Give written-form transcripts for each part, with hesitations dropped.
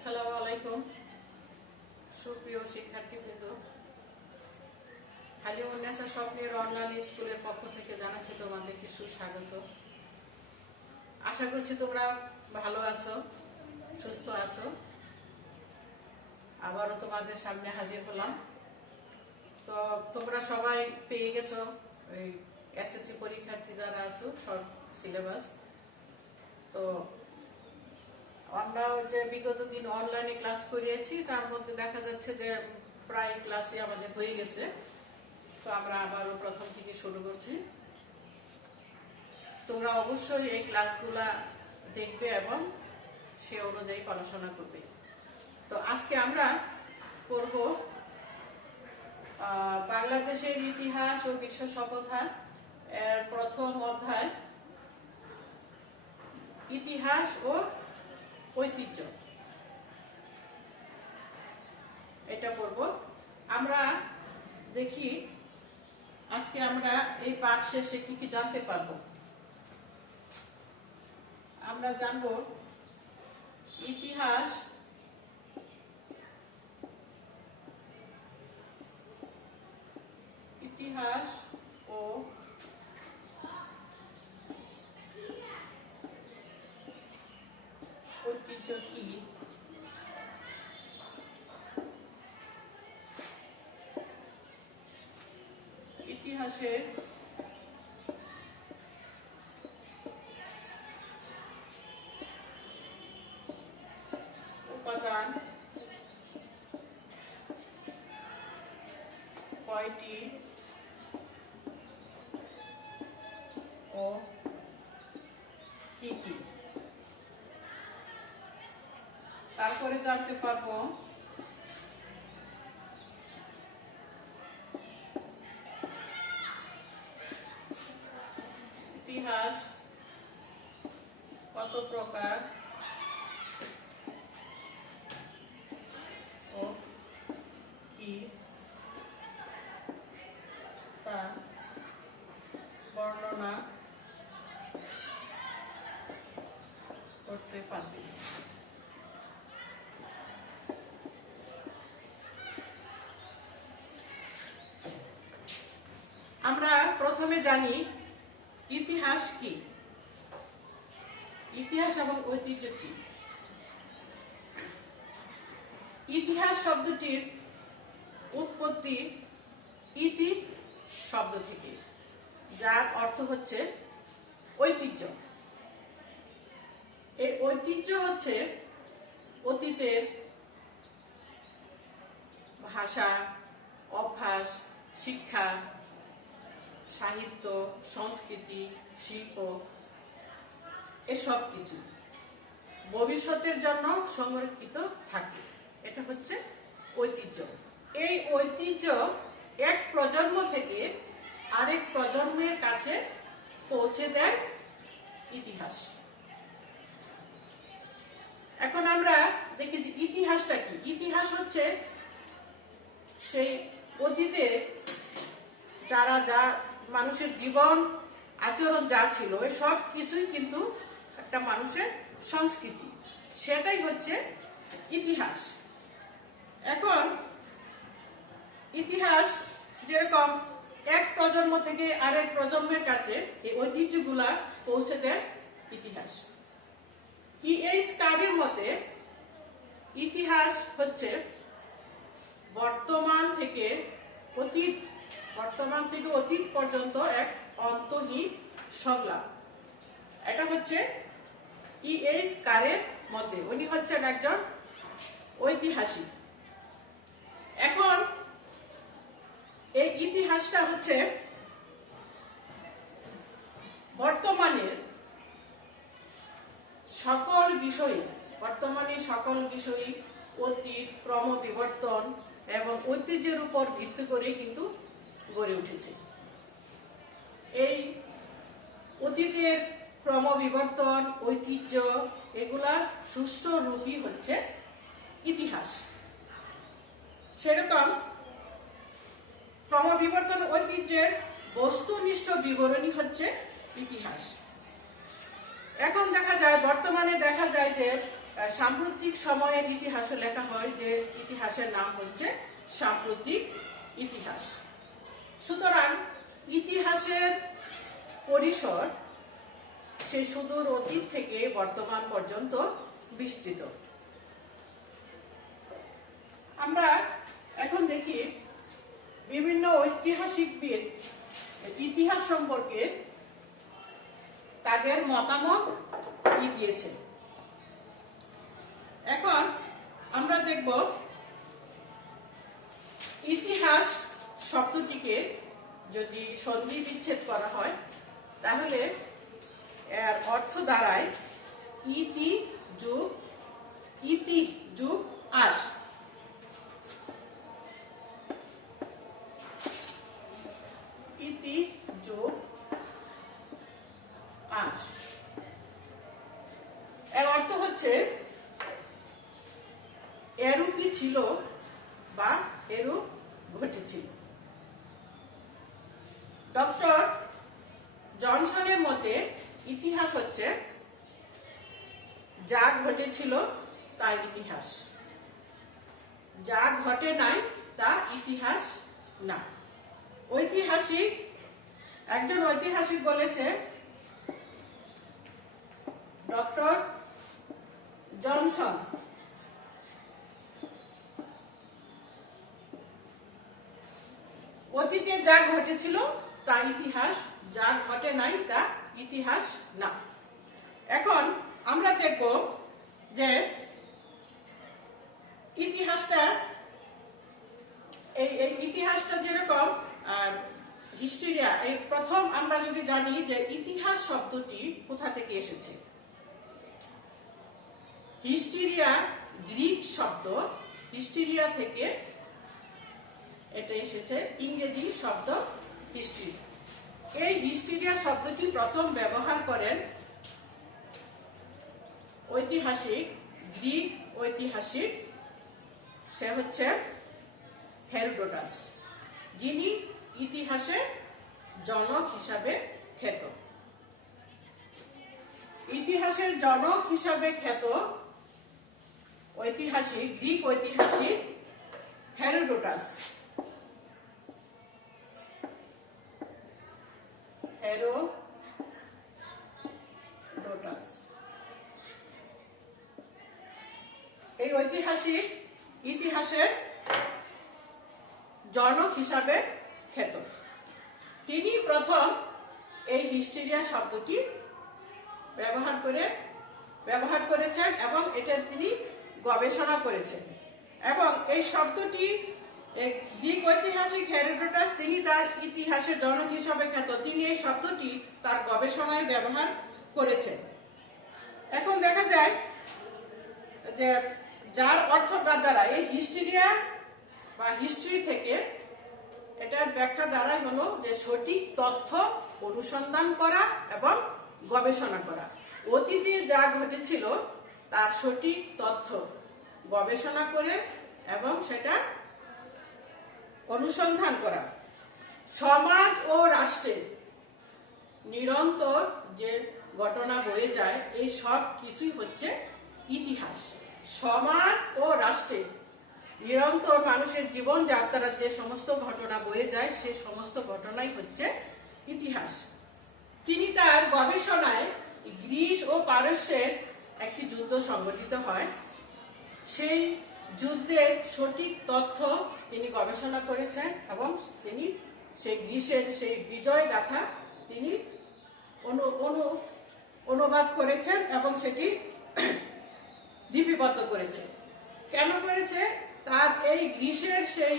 আসসালামু আলাইকুম সুপ্রিয় শিক্ষার্থীবৃন্দ, হালিমুন্নেসা স্বপ্নের অনলাইন স্কুলের পক্ষ থেকে জানাচ্ছি তোমাদেরকে সুস্বাগত। আশা করছি তোমরা ভালো আছো, সুস্থ আছো। আবারও তোমাদের সামনে হাজির হলাম। তো তোমরা সবাই পেয়ে গেছো ওই এসএসসি পরীক্ষার্থী যারা আছো শর্ট সিলেবাস। তো আমরা যে বিগত দিন অনলাইনে ক্লাস করিয়েছি তার মধ্যে দেখা যাচ্ছে যে প্রায় ক্লাসই আমাদের হয়ে গেছে। তো আমরা আবারও প্রথম থেকে শুরু করছি। তোমরা অবশ্যই এই ক্লাসগুলা দেখবে এবং সে অনুযায়ী পড়াশোনা করবে। তো আজকে আমরা পড়ব বাংলাদেশের ইতিহাস ও বিশ্ব সভ্যতা এর প্রথম অধ্যায়, ইতিহাস ও ঐতিহ্য। এটা পড়ব আমরা। দেখি আজকে আমরা এই পাঠ শেষে কি কি জানতে পারবো। আমরা জানব ইতিহাস ও ঐতিহ্য কি, ইতিহাসের উপাদান কয়টি ও কি কি। তারপরে জানতে পারবো ইতিহাস কত প্রকার ও কি তা বর্ণনা করতে পারবে। আমরা প্রথমে জানি ইতিহাস কি, ইতিহাস এবং ঐতিহ্য কি। ইতিহাস শব্দটির উৎপত্তি ইতি শব্দ থেকে, যার অর্থ হচ্ছে ঐতিহ্য। এই ঐতিহ্য হচ্ছে অতীতের ভাষা, অভ্যাস, শিক্ষা, সাহিত্য, সংস্কৃতি, শিল্প এসব কিছু ভবিষ্যতের জন্য সংরক্ষিত থাকে। এটা হচ্ছে ঐতিহ্য। এই ঐতিহ্য এক প্রজন্ম থেকে আরেক প্রজন্মের কাছে পৌঁছে দেয় ইতিহাস। এখন আমরা দেখি যে ইতিহাসটা কি। ইতিহাস হচ্ছে সেই অতীতে যারা যা মানুষের জীবন আচরণ যা ছিল এই সব কিছুই কিন্তু একটা মানুষের সংস্কৃতি, সেটাই হচ্ছে ইতিহাস। এখন ইতিহাস যেরকম এক প্রজন্ম থেকে আরেক প্রজন্মের কাছে এই ঐতিহ্যগুলা পৌঁছে দেয় ইতিহাস। E.H. কারের মতে ইতিহাস হচ্ছে বর্তমান থেকে অতীত পর্যন্ত এক অন্তহীন সংলাপ। এটা হচ্ছে E.H. কারের মতে। উনি হচ্ছেন একজন ঐতিহাসিক। এখন এই ইতিহাসটা হচ্ছে বর্তমানের সকল বিষয় অতীত, ক্রমবিবর্তন এবং ঐতিহ্যের উপর ভিত্তি করে কিন্তু গড়ে উঠেছে। এই অতীতের ক্রমবিবর্তন, ঐতিহ্য এগুলার সুষ্ঠু রূপই হচ্ছে ইতিহাস। সেরকম ক্রমবিবর্তন ঐতিহ্যের বস্তুনিষ্ঠ বিবরণী হচ্ছে ইতিহাস। এখন দেখা যায়, বর্তমানে দেখা যায় যে সাম্প্রতিক সময়ের ইতিহাসও লেখা হয়, যে ইতিহাসের নাম হচ্ছে সাম্প্রতিক ইতিহাস। সুতরাং ইতিহাসের পরিসর সেই সুদূর অতীত থেকে বর্তমান পর্যন্ত বিস্তৃত। আমরা এখন দেখি বিভিন্ন ঐতিহাসিকবিদ ইতিহাস সম্পর্কে তাদের মতামত কি দিয়েছে। এখন আমরা দেখব ইতিহাস শব্দটিকে যদি সন্ধি বিচ্ছেদ করা হয় তাহলে এর অর্থ দাঁড়ায় ইতি যুগ আস। ইতি যুগ আস এর অর্থ হচ্ছে এরূপই ছিল বা এরূপ ঘটেছিল। ডক্টর জনসনের মতে ইতিহাস হচ্ছে যা ঘটেছিল তা ইতিহাস, যা ঘটে নাই তা ইতিহাস না। একজন ঐতিহাসিক বলেছে, ডক্টর জনসন অতীতে যা ঘটেছিল তা ইতিহাস, যা ঘটে নাই তা ইতিহাস না। এখন আমরা দেখব যে ইতিহাসটা যেরকম হিস্টোরিয়া, এই প্রথম আমরা যদি জানি যে ইতিহাস শব্দটি কোথা থেকে এসেছে। হিস্টোরিয়া গ্রিক শব্দ, হিস্টোরিয়া থেকে এটা এসেছে, ইংরেজি শব্দ হিস্ট্রি। এই হিস্টোরিয়া শব্দটি প্রথম ব্যবহার করেন গ্রিক ঐতিহাসিক, সে হচ্ছে হেরোডোটাস, যিনি ইতিহাসের জনক হিসাবে খ্যাত। ইতিহাসের জনক হিসাবে খ্যাত গ্রিক ঐতিহাসিক হেরোডোটাস। এই ঐতিহাসিক ইতিহাসের জনক হিসাবে খ্যাত। তিনি প্রথম এই হিস্টোরিয়া শব্দটি ব্যবহার করেছেন এবং এটা তিনি গবেষণা করেছেন। এবং এই শব্দটি গ্রিক ঐতিহাসিক হেরোডোটাস, তিনি তার ইতিহাসের জনক হিসাবে খ্যাত, তিনি এই শব্দটি তার গবেষণায় ব্যবহার করেছেন। এখন দেখা যায় যে যার অর্থটা দ্বারা এই হিস্টোরিয়া বা হিস্ট্রি থেকে এটার ব্যাখ্যা দ্বারাই হলো যে সঠিক তথ্য অনুসন্ধান করা এবং গবেষণা করা। অতীতে যা ঘটেছিল তার সঠিক তথ্য গবেষণা করে এবং সেটা অনুসন্ধান করা। সমাজ ও রাষ্ট্রের নিরন্তর যে ঘটনা বয়ে যায়, এই সব কিছুই হচ্ছে ইতিহাস। সমাজ ও রাষ্ট্রে নিরন্তর মানুষের জীবনযাত্রার যে সমস্ত ঘটনা বয়ে যায়, সেই সমস্ত ঘটনাই হচ্ছে ইতিহাস। তিনি তার গবেষণায় গ্রিস ও পারস্যের একটি যুদ্ধ সংঘটিত হয়, সেই যুদ্ধের সঠিক তথ্য তিনি গবেষণা করেছেন এবং তিনি সেই গ্রিসের সেই বিজয় গাথা তিনি অনুবাদ করেছেন এবং সেটি লিপিবদ্ধ করেছে। কেন করেছে? তার এই গ্রিসের সেই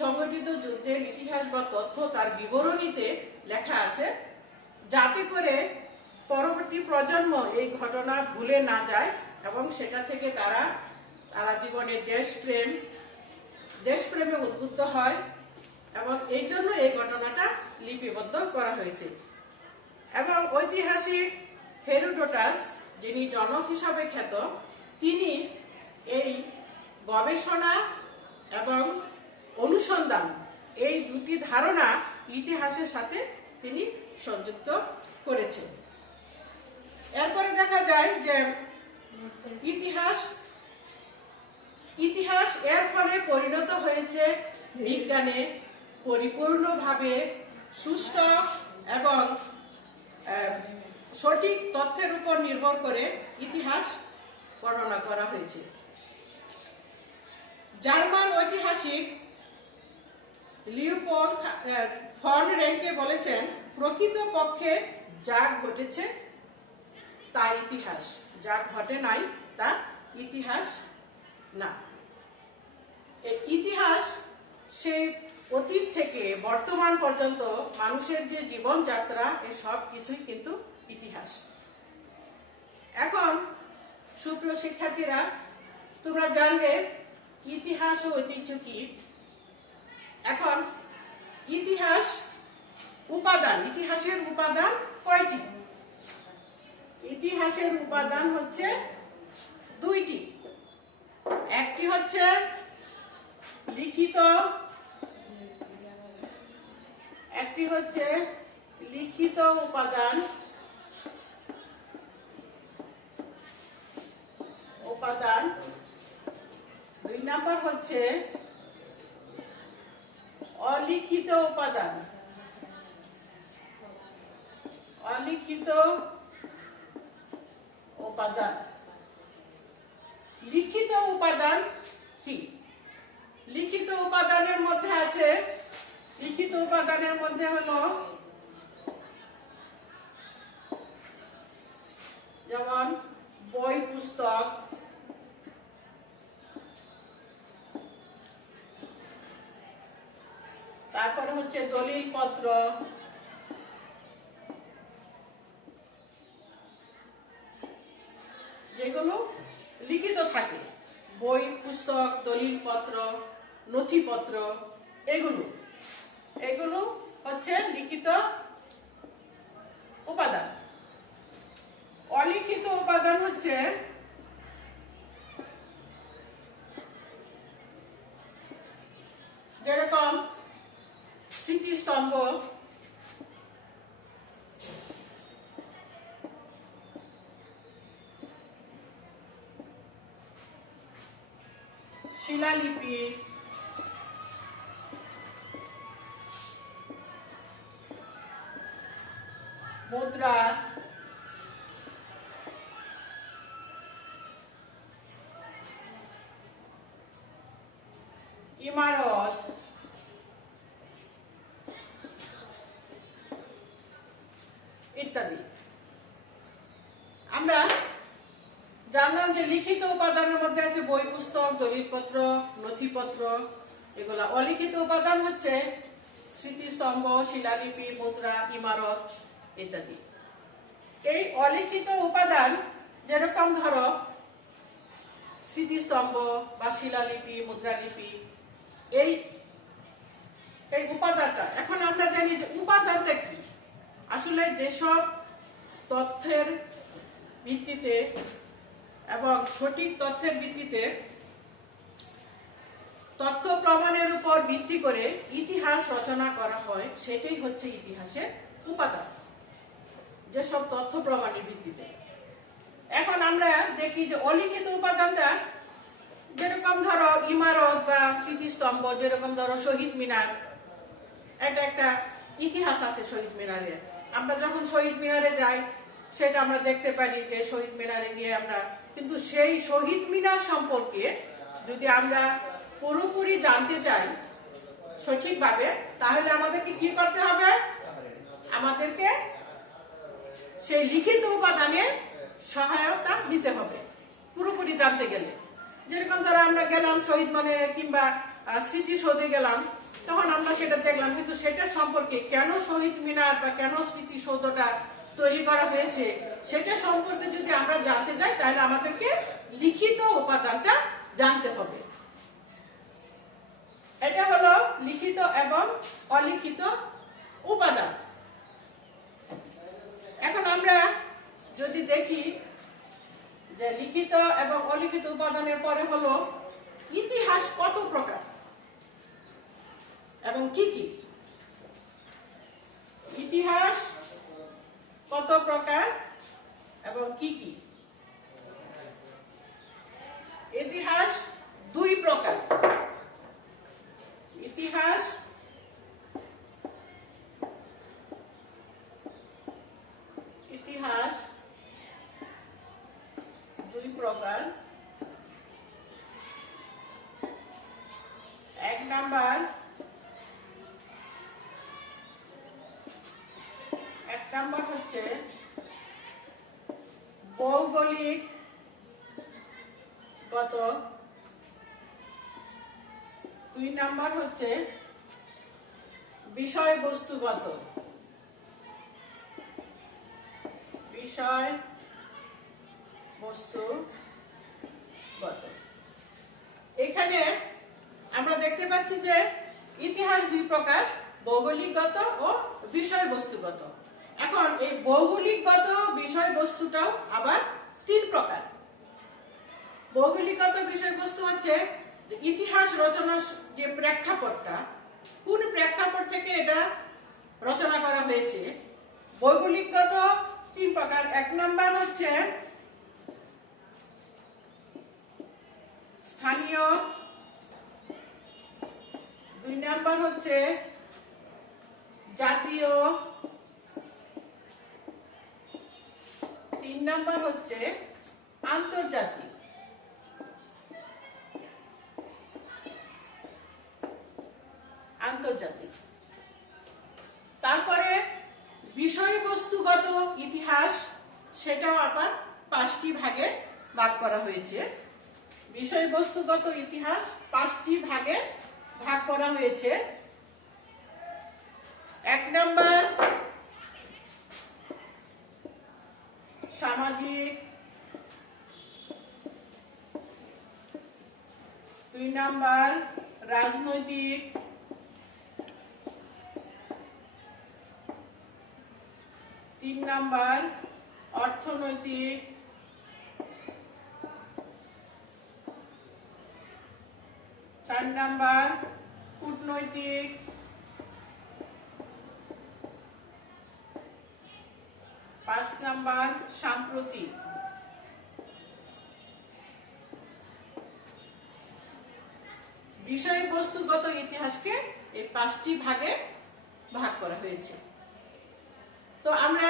সংগঠিত যুদ্ধের ইতিহাস বা তথ্য তার বিবরণীতে লেখা আছে, যাতে করে পরবর্তী প্রজন্ম এই ঘটনা ভুলে না যায় এবং সেটা থেকে তারা জীবনে দেশপ্রেমে উদ্বুদ্ধ হয়, এবং এই জন্য এই ঘটনাটা লিপিবদ্ধ করা হয়েছে। এবং ঐতিহাসিক হেরোডোটাস, যিনি জনক হিসাবে খ্যাত, তিনি এই গবেষণা এবং অনুসন্ধান এই দুটি ধারণা ইতিহাসের সাথে তিনি সংযুক্ত করেছেন। এরপরে দেখা যায় যে ইতিহাস ইতিহাস এর ফলে পরিণত হয়েছে বিজ্ঞানে পরিপূর্ণভাবে সুষ্ঠু এবং সঠিক তথ্যের উপর নির্ভর করে ইতিহাস বর্ণনা করা হয়েছে। জার্মান ঐতিহাসিক লিওপোল্ড ফন রেঙ্কে বলেছেন, প্রকৃতপক্ষে যা ঘটেছে তা ইতিহাস, যা ঘটে নাই তা ইতিহাস না। এই ইতিহাস সেই অতীত থেকে বর্তমান পর্যন্ত মানুষের যে জীবনযাত্রা, এই সব কিছুই কিন্তু ইতিহাস। এখন সুপ্রিয় শিক্ষার্থীরা, তোমরা জানলে ইতিহাস ও ঐতিহ্য কি। এখন ইতিহাসের উপাদান কয়টি? ইতিহাসের উপাদান হচ্ছে দুইটি। একটি হচ্ছে লিখিত উপাদান, দুই নাম্বার হচ্ছে অলিখিত উপাদান। লিখিত উপাদান কি? লিখিত উপাদানের মধ্যে হলো যেমন বই পুস্তক, তারপরে হচ্ছে দলিল পত্র, যেগুলো লিখিত থাকে, বই পুস্তক, দলিল পত্র, নথিপত্র, এগুলো হচ্ছে লিখিত উপাদান। অলিখিত উপাদান হচ্ছে যেরকম স্মৃতিস্তম্ভ, শিলালিপি, মুদ্রা, ইমারত, ইত্যাদি। আমরা জানলাম যে লিখিত উপাদানের মধ্যে আছে বই পুস্তক, দলিলপত্র, নথিপত্র, এগুলা। অলিখিত উপাদান হচ্ছে স্মৃতিস্তম্ভ, শিলালিপি, মুদ্রা, ইমারত ইত্যাদি। এই অলিখিত উপাদান যেরকম ধরো স্মৃতিস্তম্ভ বা শিলালিপি, মুদ্রালিপি, এই উপাদানটা, এখন আমরা জানি যে উপাদানটা কি। আসলে যেসব তথ্যের ভিত্তিতে এবং সঠিক তথ্যের ভিত্তিতে তথ্য প্রমাণের উপর ভিত্তি করে ইতিহাস রচনা করা হয়, সেটাই হচ্ছে ইতিহাসের উপাদান, যেসব তথ্য প্রমাণের ভিত্তিতে। এখন আমরা দেখি যে অলিখিত উপাদানটা যেরকম ধরো ইমারত বা স্মৃতিস্তম্ভ, যেরকম ধরো শহীদ মিনার, এটা একটা ইতিহাস আছে শহীদ মিনারের। আমরা যখন শহীদ মিনারে যাই, সেটা আমরা দেখতে পারি যে শহীদ মিনারে গিয়ে আমরা, কিন্তু সেই শহীদ মিনার সম্পর্কে যদি আমরা পুরোপুরি জানতে চাই সঠিকভাবে, তাহলে আমাদেরকে কি করতে হবে? আমাদেরকে সেই লিখিত উপাদানের সহায়তা দিতে হবে পুরোপুরি জানতে গেলে। যেরকম ধরো আমরা গেলাম শহীদ মিনারে কিংবা স্মৃতিসৌধে গেলাম, তখন আমরা সেটা দেখলাম, কিন্তু সেটা সম্পর্কে কেন শহীদ মিনার বা কেন স্মৃতিসৌধটা তৈরি করা হয়েছে, সেটা সম্পর্কে যদি আমরা জানতে যাই, তাহলে আমাদেরকে লিখিত উপাদানটা জানতে হবে। এটা হলো লিখিত এবং অলিখিত উপাদান। এখন আমরা যদি দেখি যে লিখিত এবং অলিখিত উপাদানের পরে হলো ইতিহাস কত প্রকার এবং কি কি। ইতিহাস কত প্রকার এবং কি কি। ইতিহাস দুই প্রকার। ইতিহাস ইতিহাস দুই প্রকার। এক নাম্বার হচ্ছে ভৌগোলিক গত, দুই নাম্বার হচ্ছে বিষয়বস্তুগত। এখানে আমরা দেখতে পাচ্ছি যে ইতিহাস দুই প্রকার, ভৌগোলিকগত ও বিষয়বস্তুগত। এখন এই ভৌগোলিকগত বিষয়বস্তুটাও আবার তিন প্রকার। ভৌগোলিকগত বিষয়বস্তু হচ্ছে যে ইতিহাস রচনার যে প্রেক্ষাপটটা, কোন প্রেক্ষাপট থেকে এটা রচনা করা হয়েছে। ভৌগোলিকগত তিন প্রকার। এক নাম্বার হচ্ছে স্থানীয়, দুই নাম্বার হচ্ছে জাতীয়, তিন নাম্বার হচ্ছে আন্তর্জাতিক। তারপরে বিষয়বস্তুগত ইতিহাস, সেটাও আবার 5টি ভাগে ভাগ করা হয়েছে। বিষয়বস্তুগত ইতিহাস 5টি ভাগে ভাগ করা হয়েছে। এক নাম্বার সামাজিক, দুই নাম্বার রাজনৈতিক, তিন নাম্বার অর্থনৈতিক, চার নাম্বার কূটনৈতিক, পাঁচ নাম্বার সাম্প্রতিক। বিষয়বস্তুগত ইতিহাসকে এই 5টি ভাগে ভাগ করা হয়েছে। তো আমরা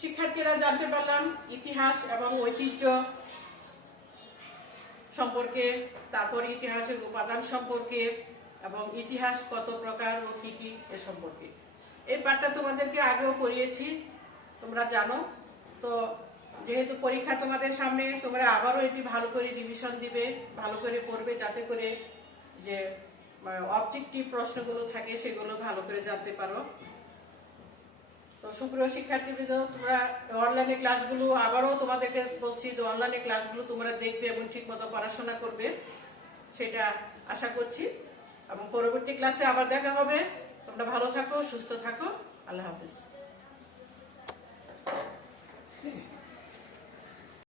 শিক্ষার্থীরা জানতে পারলাম ইতিহাস এবং ঐতিহ্য সম্পর্কে, তারপর ইতিহাসের উপাদান সম্পর্কে, এবং ইতিহাস কত প্রকার ও কি কি এ সম্পর্কে। এই পাঠটা তোমাদেরকে আগেও পড়িয়েছি, তোমরা জানো। তো যেহেতু পরীক্ষা তোমাদের সামনে, তোমরা আবারও এটি ভালো করে রিভিশন দিবে, ভালো করে পড়বে, যাতে করে যে অবজেক্টিভ প্রশ্নগুলো থাকে সেগুলো ভালো করে জানতে পারো। তো সুপ্রিয় শিক্ষার্থীবৃন্দ, তোমরা অনলাইনে ক্লাসগুলো, আবারও তোমাদেরকে বলছি যে অনলাইনে ক্লাসগুলো তোমরা দেখবে এবং ঠিক মতো পড়াশোনা করবে, সেটা আশা করছি। এবং পরবর্তী ক্লাসে আবার দেখা হবে। তোমরা ভালো থাকো, সুস্থ থাকো। আল্লাহ হাফেজ।